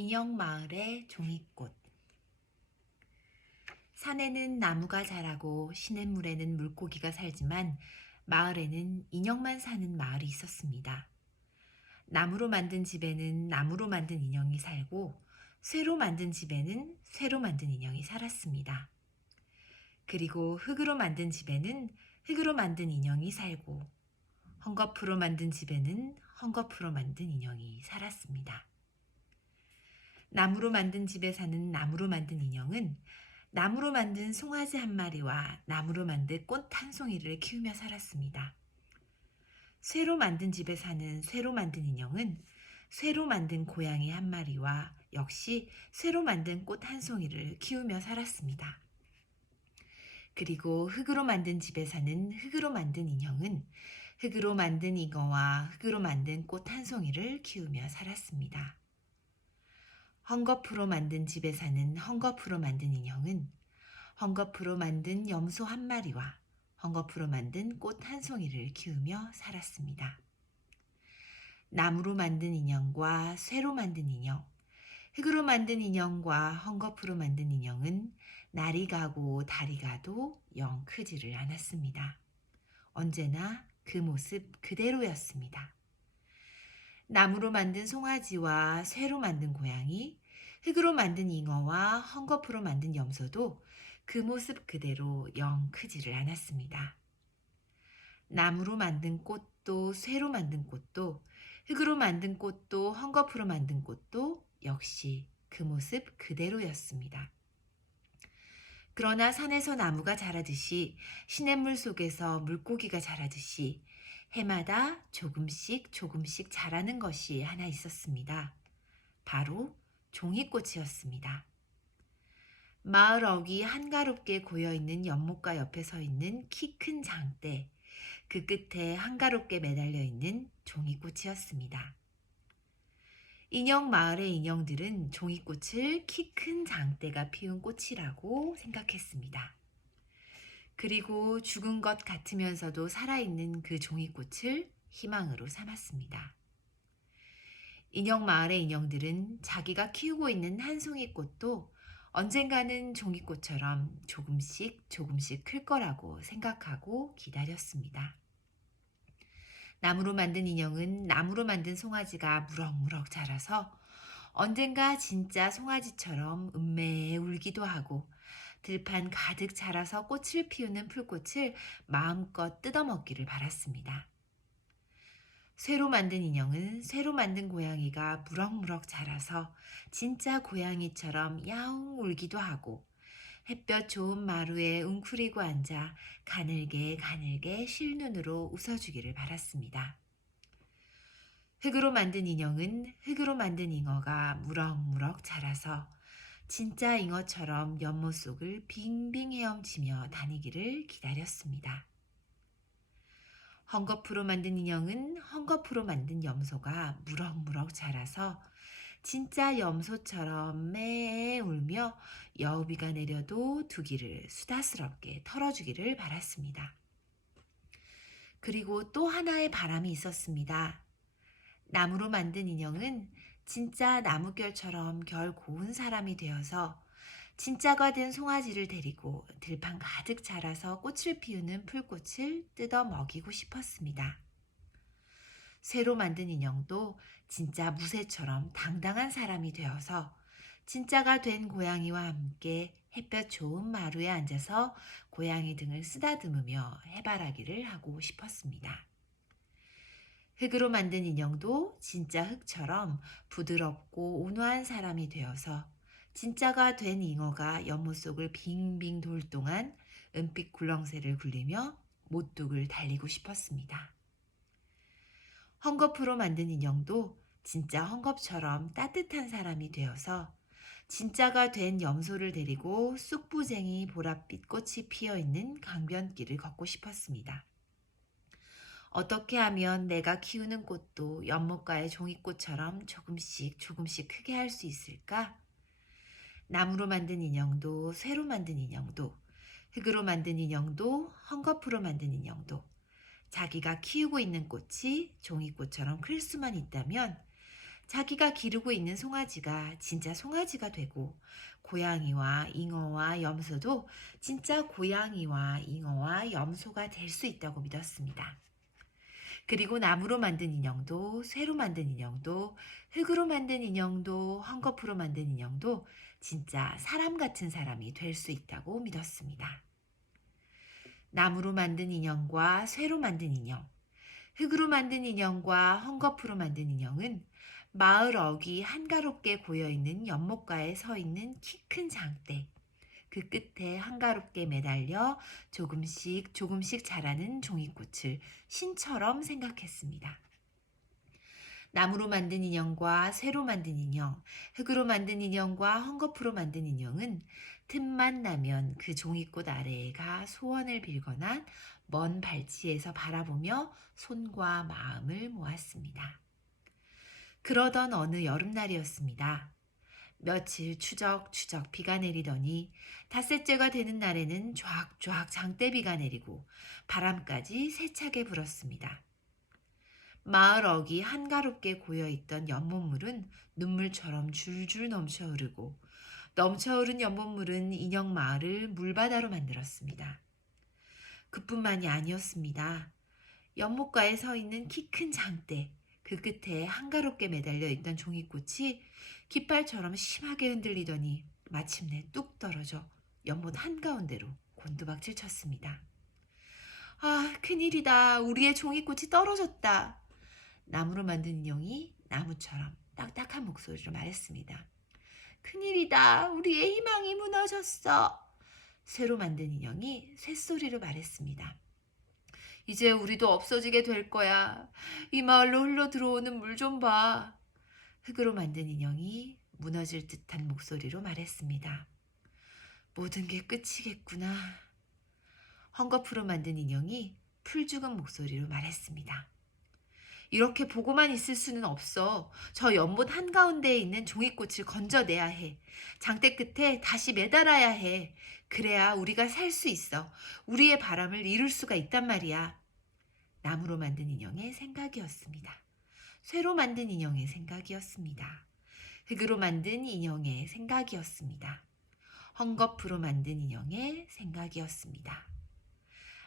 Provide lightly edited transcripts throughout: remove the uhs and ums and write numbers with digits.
인형마을의 종이꽃. 산에는 나무가 자라고 시냇물에는 물고기가 살지만 마을에는 인형만 사는 마을이 있었습니다. 나무로 만든 집에는 나무로 만든 인형이 살고 쇠로 만든 집에는 쇠로 만든 인형이 살았습니다. 그리고 흙으로 만든 집에는 흙으로 만든 인형이 살고 헝겊으로 만든 집에는 헝겊으로 만든 인형이 살았습니다. 나무로 만든 집에 사는 나무로 만든 인형은 나무로 만든 송아지 한 마리와 나무로 만든 꽃 한 송이를 키우며 살았습니다. 쇠로 만든 집에 사는 쇠로 만든 인형은 쇠로 만든 고양이 한 마리와 역시 쇠로 만든 꽃 한 송이를 키우며 살았습니다. 그리고 흙으로 만든 집에 사는 흙으로 만든 인형은 흙으로 만든 잉어와 흙으로 만든 꽃 한 송이를 키우며 살았습니다. 헝겊으로 만든 집에 사는 헝겊으로 만든 인형은 헝겊으로 만든 염소 한 마리와 헝겊으로 만든 꽃 한 송이를 키우며 살았습니다. 나무로 만든 인형과 쇠로 만든 인형, 흙으로 만든 인형과 헝겊으로 만든 인형은 날이 가고 달이 가도 영 크지를 않았습니다. 언제나 그 모습 그대로였습니다. 나무로 만든 송아지와 쇠로 만든 고양이, 흙으로 만든 잉어와 헝겊으로 만든 염소도 그 모습 그대로 영 크지를 않았습니다. 나무로 만든 꽃도 쇠로 만든 꽃도 흙으로 만든 꽃도 헝겊으로 만든 꽃도 역시 그 모습 그대로였습니다. 그러나 산에서 나무가 자라듯이 시냇물 속에서 물고기가 자라듯이 해마다 조금씩 조금씩 자라는 것이 하나 있었습니다. 바로 종이꽃이었습니다. 마을 어귀 한가롭게 고여있는 연못가 옆에 서 있는 키 큰 장대, 그 끝에 한가롭게 매달려 있는 종이꽃이었습니다. 인형 마을의 인형들은 종이꽃을 키 큰 장대가 피운 꽃이라고 생각했습니다. 그리고 죽은 것 같으면서도 살아있는 그 종이꽃을 희망으로 삼았습니다. 인형 마을의 인형들은 자기가 키우고 있는 한 송이 꽃도 언젠가는 종이꽃처럼 조금씩 조금씩 클 거라고 생각하고 기다렸습니다. 나무로 만든 인형은 나무로 만든 송아지가 무럭무럭 자라서 언젠가 진짜 송아지처럼 음매에 울기도 하고 들판 가득 자라서 꽃을 피우는 풀꽃을 마음껏 뜯어먹기를 바랐습니다. 쇠로 만든 인형은 쇠로 만든 고양이가 무럭무럭 자라서 진짜 고양이처럼 야옹 울기도 하고 햇볕 좋은 마루에 웅크리고 앉아 가늘게 가늘게 실눈으로 웃어주기를 바랐습니다. 흙으로 만든 인형은 흙으로 만든 잉어가 무럭무럭 자라서 진짜 잉어처럼 연못 속을 빙빙 헤엄치며 다니기를 기다렸습니다. 헝겊으로 만든 인형은 헝겊으로 만든 염소가 무럭무럭 자라서 진짜 염소처럼 매에 울며 여우비가 내려도 두기를 수다스럽게 털어주기를 바랐습니다. 그리고 또 하나의 바람이 있었습니다. 나무로 만든 인형은 진짜 나무결처럼 결 고운 사람이 되어서 진짜가 된 송아지를 데리고 들판 가득 자라서 꽃을 피우는 풀꽃을 뜯어 먹이고 싶었습니다. 쇠로 만든 인형도 진짜 무쇠처럼 당당한 사람이 되어서 진짜가 된 고양이와 함께 햇볕 좋은 마루에 앉아서 고양이 등을 쓰다듬으며 해바라기를 하고 싶었습니다. 흙으로 만든 인형도 진짜 흙처럼 부드럽고 온화한 사람이 되어서 진짜가 된 잉어가 연못 속을 빙빙 돌 동안 은빛 굴렁쇠를 굴리며 못둑을 달리고 싶었습니다. 헝겊으로 만든 인형도 진짜 헝겊처럼 따뜻한 사람이 되어서 진짜가 된 염소를 데리고 쑥부쟁이 보랏빛 꽃이 피어있는 강변길을 걷고 싶었습니다. 어떻게 하면 내가 키우는 꽃도 연못가의 종이꽃처럼 조금씩 조금씩 크게 할 수 있을까? 나무로 만든 인형도 쇠로 만든 인형도 흙으로 만든 인형도 헝겊으로 만든 인형도 자기가 키우고 있는 꽃이 종이꽃처럼 클 수만 있다면 자기가 기르고 있는 송아지가 진짜 송아지가 되고 고양이와 잉어와 염소도 진짜 고양이와 잉어와 염소가 될 수 있다고 믿었습니다. 그리고 나무로 만든 인형도 쇠로 만든 인형도 흙으로 만든 인형도 헝겊으로 만든 인형도 진짜 사람 같은 사람이 될 수 있다고 믿었습니다. 나무로 만든 인형과 쇠로 만든 인형, 흙으로 만든 인형과 헝겊으로 만든 인형은 마을 어귀 한가롭게 고여있는 연못가에 서 있는 키 큰 장대, 그 끝에 한가롭게 매달려 조금씩 조금씩 자라는 종이꽃을 신처럼 생각했습니다. 나무로 만든 인형과 쇠로 만든 인형, 흙으로 만든 인형과 헝겊으로 만든 인형은 틈만 나면 그 종이꽃 아래에가 소원을 빌거나 먼 발치에서 바라보며 손과 마음을 모았습니다. 그러던 어느 여름날이었습니다. 며칠 추적추적 비가 내리더니 닷새째가 되는 날에는 쫙쫙 장대비가 내리고 바람까지 세차게 불었습니다. 마을 어귀 한가롭게 고여있던 연못물은 눈물처럼 줄줄 넘쳐 흐르고 넘쳐 흐른 연못물은 인형 마을을 물바다로 만들었습니다. 그뿐만이 아니었습니다. 연못가에 서 있는 키 큰 장대, 그 끝에 한가롭게 매달려 있던 종이꽃이 깃발처럼 심하게 흔들리더니 마침내 뚝 떨어져 연못 한가운데로 곤두박질 쳤습니다. 아, 큰일이다. 우리의 종이꽃이 떨어졌다. 나무로 만든 인형이 나무처럼 딱딱한 목소리로 말했습니다. 큰일이다. 우리의 희망이 무너졌어. 쇠로 만든 인형이 쇳소리로 말했습니다. 이제 우리도 없어지게 될 거야. 이 마을로 흘러 들어오는 물 좀 봐. 흙으로 만든 인형이 무너질 듯한 목소리로 말했습니다. 모든 게 끝이겠구나. 헝겊으로 만든 인형이 풀죽은 목소리로 말했습니다. 이렇게 보고만 있을 수는 없어. 저 연못 한가운데에 있는 종이꽃을 건져내야 해. 장대 끝에 다시 매달아야 해. 그래야 우리가 살 수 있어. 우리의 바람을 이룰 수가 있단 말이야. 나무로 만든 인형의 생각이었습니다. 쇠로 만든 인형의 생각이었습니다. 흙으로 만든 인형의 생각이었습니다. 헝겊으로 만든 인형의 생각이었습니다.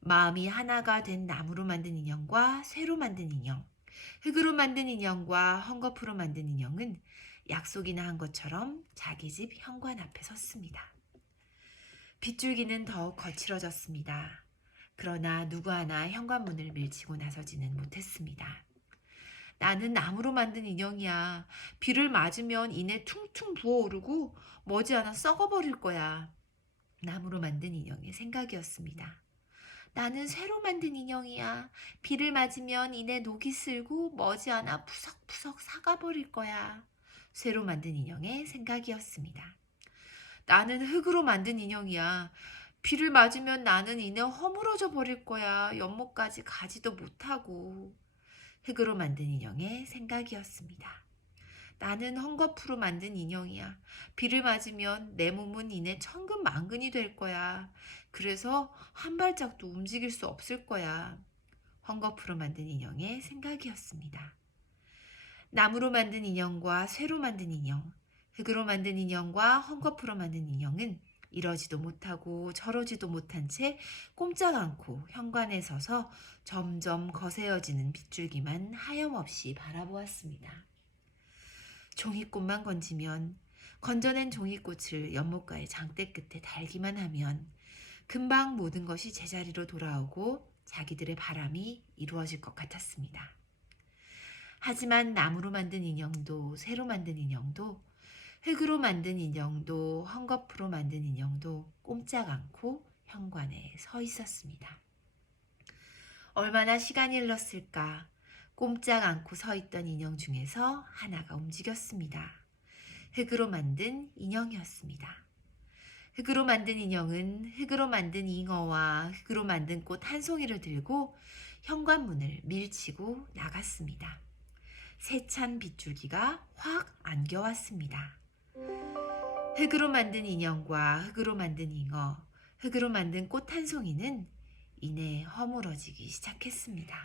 마음이 하나가 된 나무로 만든 인형과 쇠로 만든 인형, 흙으로 만든 인형과 헝겊으로 만든 인형은 약속이나 한 것처럼 자기 집 현관 앞에 섰습니다. 빗줄기는 더욱 거칠어졌습니다. 그러나 누구 하나 현관문을 밀치고 나서지는 못했습니다. 나는 나무로 만든 인형이야. 비를 맞으면 이내 퉁퉁 부어오르고 머지않아 썩어버릴 거야. 나무로 만든 인형의 생각이었습니다. 나는 쇠로 만든 인형이야. 비를 맞으면 이내 녹이 슬고 머지않아 푸석푸석 사가버릴 거야. 쇠로 만든 인형의 생각이었습니다. 나는 흙으로 만든 인형이야. 비를 맞으면 나는 이내 허물어져 버릴 거야. 연못까지 가지도 못하고. 흙으로 만든 인형의 생각이었습니다. 나는 헝겊으로 만든 인형이야. 비를 맞으면 내 몸은 이내 천근만근이 될 거야. 그래서 한 발짝도 움직일 수 없을 거야. 헝겊으로 만든 인형의 생각이었습니다. 나무로 만든 인형과 쇠로 만든 인형, 흙으로 만든 인형과 헝겊으로 만든 인형은 이러지도 못하고 저러지도 못한 채 꼼짝 않고 현관에 서서 점점 거세어지는 빗줄기만 하염없이 바라보았습니다. 종이꽃만 건지면 건져낸 종이꽃을 연못가의 장대 끝에 달기만 하면 금방 모든 것이 제자리로 돌아오고 자기들의 바람이 이루어질 것 같았습니다. 하지만 나무로 만든 인형도 쇠로 만든 인형도 흙으로 만든 인형도 헝겊으로 만든 인형도 꼼짝 않고 현관에 서 있었습니다. 얼마나 시간이 흘렀을까? 꼼짝 않고 서 있던 인형 중에서 하나가 움직였습니다. 흙으로 만든 인형이었습니다. 흙으로 만든 인형은 흙으로 만든 잉어와 흙으로 만든 꽃 한 송이를 들고 현관문을 밀치고 나갔습니다. 세찬 빗줄기가 확 안겨왔습니다. 흙으로 만든 인형과 흙으로 만든 잉어, 흙으로 만든 꽃 한 송이는 이내 허물어지기 시작했습니다.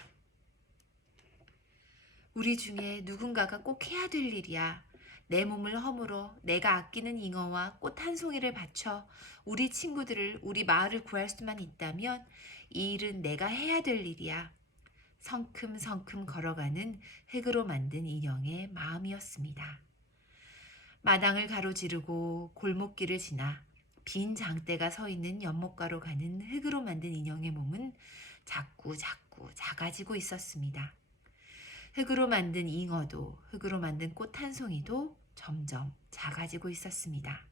우리 중에 누군가가 꼭 해야 될 일이야. 내 몸을 허물어 내가 아끼는 잉어와 꽃 한 송이를 바쳐 우리 친구들을, 우리 마을을 구할 수만 있다면 이 일은 내가 해야 될 일이야. 성큼성큼 걸어가는 흙으로 만든 인형의 마음이었습니다. 마당을 가로지르고 골목길을 지나 빈 장대가 서 있는 연못가로 가는 흙으로 만든 인형의 몸은 자꾸 작아지고 있었습니다. 흙으로 만든 잉어도, 흙으로 만든 꽃 한 송이도 점점 작아지고 있었습니다.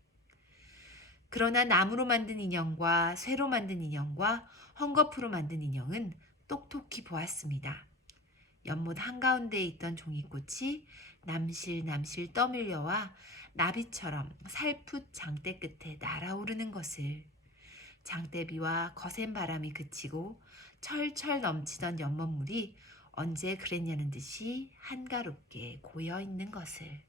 그러나 나무로 만든 인형과 쇠로 만든 인형과 헝겊으로 만든 인형은 똑똑히 보았습니다. 연못 한가운데에 있던 종이꽃이 남실남실 떠밀려와 나비처럼 살풋 장대 끝에 날아오르는 것을, 장대비와 거센 바람이 그치고 철철 넘치던 연못물이 언제 그랬냐는 듯이 한가롭게 고여 있는 것을.